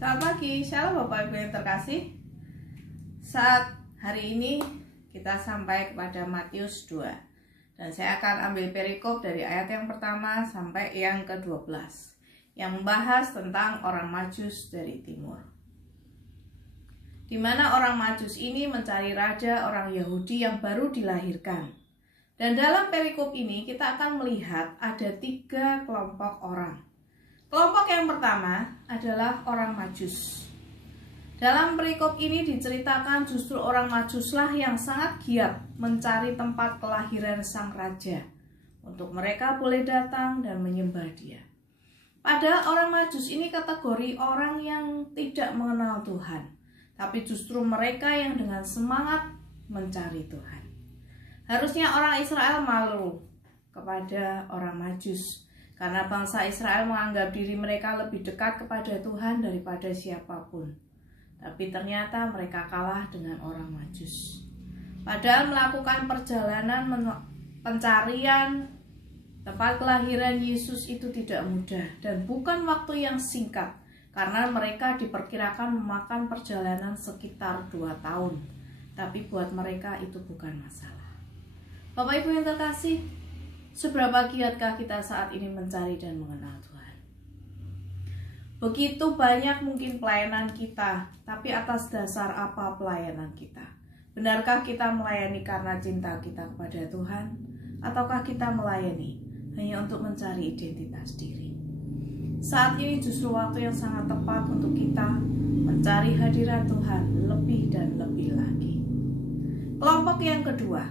Selamat pagi, shalom Bapak Ibu yang terkasih. Saat hari ini kita sampai kepada Matius 2. Dan saya akan ambil perikop dari ayat yang pertama sampai yang ke-12 yang membahas tentang orang Majus dari timur. Di mana orang Majus ini mencari raja orang Yahudi yang baru dilahirkan. Dan dalam perikop ini kita akan melihat ada 3 kelompok orang. Kelompok yang pertama adalah orang Majus. Dalam perikop ini diceritakan justru orang Majuslah yang sangat giat mencari tempat kelahiran sang raja untuk mereka boleh datang dan menyembah dia. Padahal orang Majus ini kategori orang yang tidak mengenal Tuhan, tapi justru mereka yang dengan semangat mencari Tuhan. Harusnya orang Israel malu kepada orang Majus, karena bangsa Israel menganggap diri mereka lebih dekat kepada Tuhan daripada siapapun. Tapi ternyata mereka kalah dengan orang Majus. Padahal melakukan perjalanan pencarian tempat kelahiran Yesus itu tidak mudah dan bukan waktu yang singkat, karena mereka diperkirakan memakan perjalanan sekitar 2 tahun. Tapi buat mereka itu bukan masalah. Bapak Ibu yang terkasih, seberapa giatkah kita saat ini mencari dan mengenal Tuhan? Begitu banyak mungkin pelayanan kita, tapi atas dasar apa pelayanan kita? Benarkah kita melayani karena cinta kita kepada Tuhan? Ataukah kita melayani hanya untuk mencari identitas diri? Saat ini justru waktu yang sangat tepat untuk kita mencari hadirat Tuhan lebih dan lebih lagi. Kelompok yang kedua,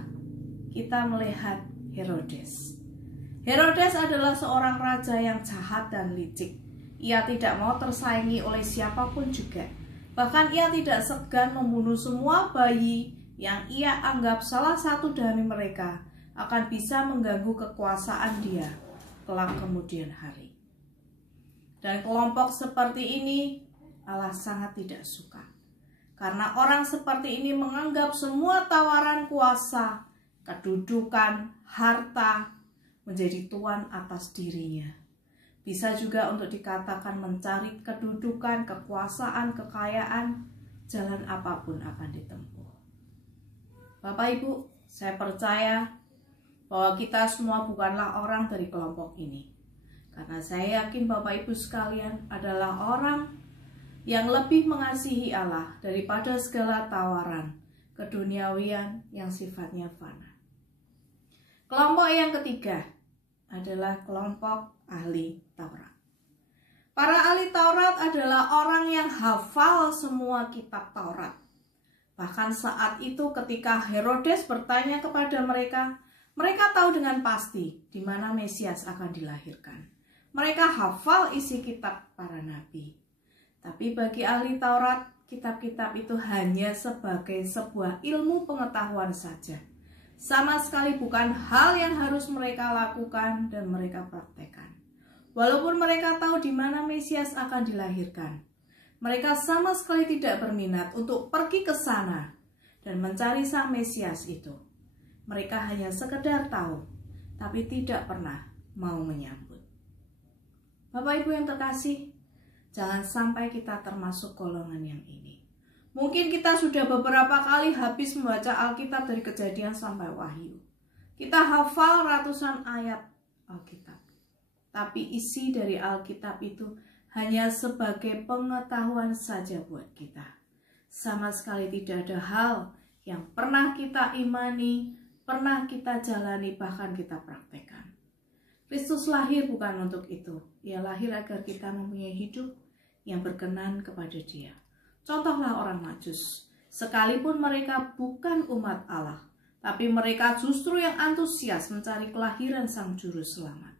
kita melihat Herodes. Herodes adalah seorang raja yang jahat dan licik. Ia tidak mau tersaingi oleh siapapun juga. Bahkan ia tidak segan membunuh semua bayi yang ia anggap salah satu dari mereka akan bisa mengganggu kekuasaan dia kelak kemudian hari. Dan kelompok seperti ini Allah sangat tidak suka. Karena orang seperti ini menganggap semua tawaran kuasa, kedudukan, harta menjadi tuan atas dirinya. Bisa juga untuk dikatakan mencari kedudukan, kekuasaan, kekayaan, jalan apapun akan ditempuh. Bapak Ibu, saya percaya bahwa kita semua bukanlah orang dari kelompok ini. Karena saya yakin Bapak Ibu sekalian adalah orang yang lebih mengasihi Allah daripada segala tawaran keduniawian yang sifatnya fana. Kelompok yang ketiga adalah kelompok ahli Taurat. Para ahli Taurat adalah orang yang hafal semua kitab Taurat. Bahkan saat itu ketika Herodes bertanya kepada mereka, mereka tahu dengan pasti di mana Mesias akan dilahirkan. Mereka hafal isi kitab para nabi. Tapi bagi ahli Taurat, kitab-kitab itu hanya sebagai sebuah ilmu pengetahuan saja. Sama sekali bukan hal yang harus mereka lakukan dan mereka praktekkan. Walaupun mereka tahu di mana Mesias akan dilahirkan, mereka sama sekali tidak berminat untuk pergi ke sana dan mencari sang Mesias itu. Mereka hanya sekedar tahu, tapi tidak pernah mau menyambut. Bapak Ibu yang terkasih, jangan sampai kita termasuk golongan yang ini. Mungkin kita sudah beberapa kali habis membaca Alkitab dari Kejadian sampai Wahyu. Kita hafal ratusan ayat Alkitab. Tapi isi dari Alkitab itu hanya sebagai pengetahuan saja buat kita. Sama sekali tidak ada hal yang pernah kita imani, pernah kita jalani, bahkan kita praktekkan. Kristus lahir bukan untuk itu. Ia lahir agar kita mempunyai hidup yang berkenan kepada Dia. Contohlah orang Majus, sekalipun mereka bukan umat Allah, tapi mereka justru yang antusias mencari kelahiran sang juru selamat.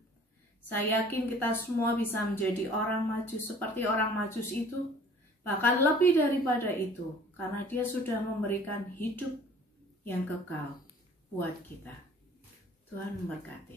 Saya yakin kita semua bisa menjadi orang Majus seperti orang Majus itu, bahkan lebih daripada itu, karena Dia sudah memberikan hidup yang kekal buat kita. Tuhan memberkati.